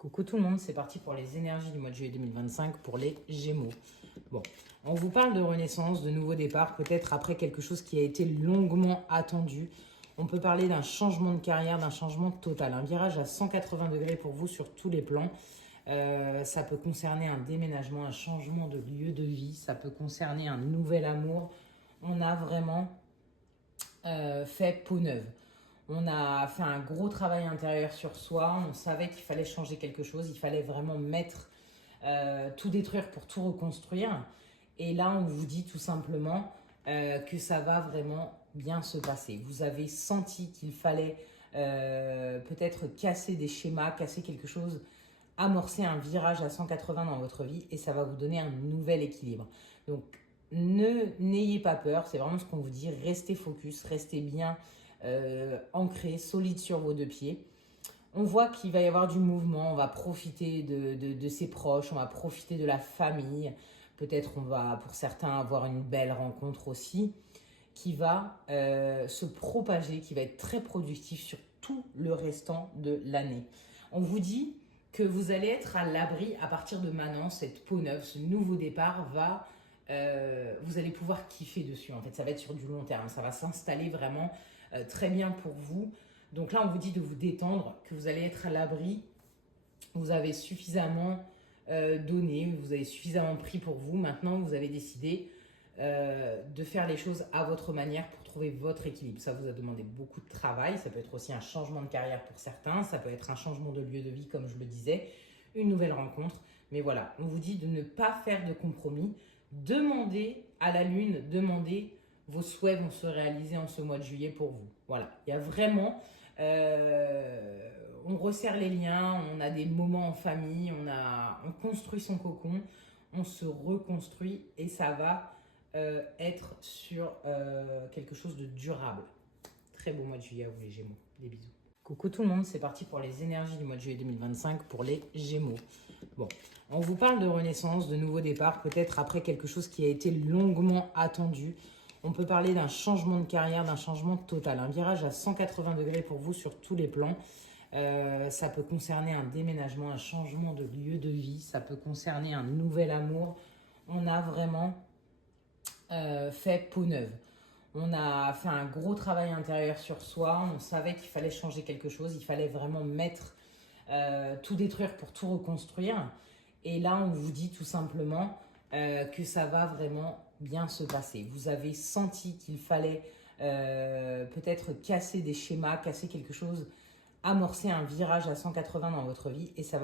Coucou tout le monde, c'est parti pour les énergies du mois de juillet 2025 pour les Gémeaux. Bon, on vous parle de renaissance, de nouveau départ, peut-être après quelque chose qui a été longuement attendu. On peut parler d'un changement de carrière, d'un changement total, un virage à 180 degrés pour vous sur tous les plans. Ça peut concerner un déménagement, un changement de lieu de vie, ça peut concerner un nouvel amour. On a vraiment fait peau neuve. On a fait un gros travail intérieur sur soi, on savait qu'il fallait changer quelque chose, il fallait vraiment tout détruire pour tout reconstruire. Et là, on vous dit tout simplement que ça va vraiment bien se passer. Vous avez senti qu'il fallait peut-être casser des schémas, casser quelque chose, amorcer un virage à 180 dans votre vie et ça va vous donner un nouvel équilibre. Donc, n'ayez pas peur, c'est vraiment ce qu'on vous dit, restez focus, restez bien ancré, solide sur vos deux pieds. On voit qu'il va y avoir du mouvement, on va profiter de ses proches, on va profiter de la famille. Peut-être on va, pour certains, avoir une belle rencontre aussi qui va se propager, qui va être très productif sur tout le restant de l'année. On vous dit que vous allez être à l'abri à partir de maintenant, cette peau neuve, ce nouveau départ va... vous allez pouvoir kiffer dessus. En fait, ça va être sur du long terme. Ça va s'installer vraiment très bien pour vous. Donc là, on vous dit de vous détendre, que vous allez être à l'abri. Vous avez suffisamment donné, vous avez suffisamment pris pour vous. Maintenant, vous avez décidé de faire les choses à votre manière pour trouver votre équilibre. Ça vous a demandé beaucoup de travail. Ça peut être aussi un changement de carrière pour certains. Ça peut être un changement de lieu de vie, comme je le disais, une nouvelle rencontre. Mais voilà, on vous dit de ne pas faire de compromis. Demandez à la lune, demandez, vos souhaits vont se réaliser en ce mois de juillet pour vous. Voilà, il y a vraiment, on resserre les liens, on a des moments en famille, on construit son cocon, on se reconstruit et ça va être sur quelque chose de durable. Très beau mois de juillet à vous les Gémeaux, des bisous. Coucou tout le monde, c'est parti pour les énergies du mois de juillet 2025 pour les Gémeaux. Bon, on vous parle de renaissance, de nouveau départ, peut-être après quelque chose qui a été longuement attendu. On peut parler d'un changement de carrière, d'un changement total, un virage à 180 degrés pour vous sur tous les plans. Ça peut concerner un déménagement, un changement de lieu de vie, ça peut concerner un nouvel amour. On a vraiment fait peau neuve. On a fait un gros travail intérieur sur soi, on savait qu'il fallait changer quelque chose, il fallait vraiment tout détruire pour tout reconstruire. Et là, on vous dit tout simplement que ça va vraiment bien se passer. Vous avez senti qu'il fallait peut-être casser des schémas, casser quelque chose, amorcer un virage à 180 dans votre vie et ça va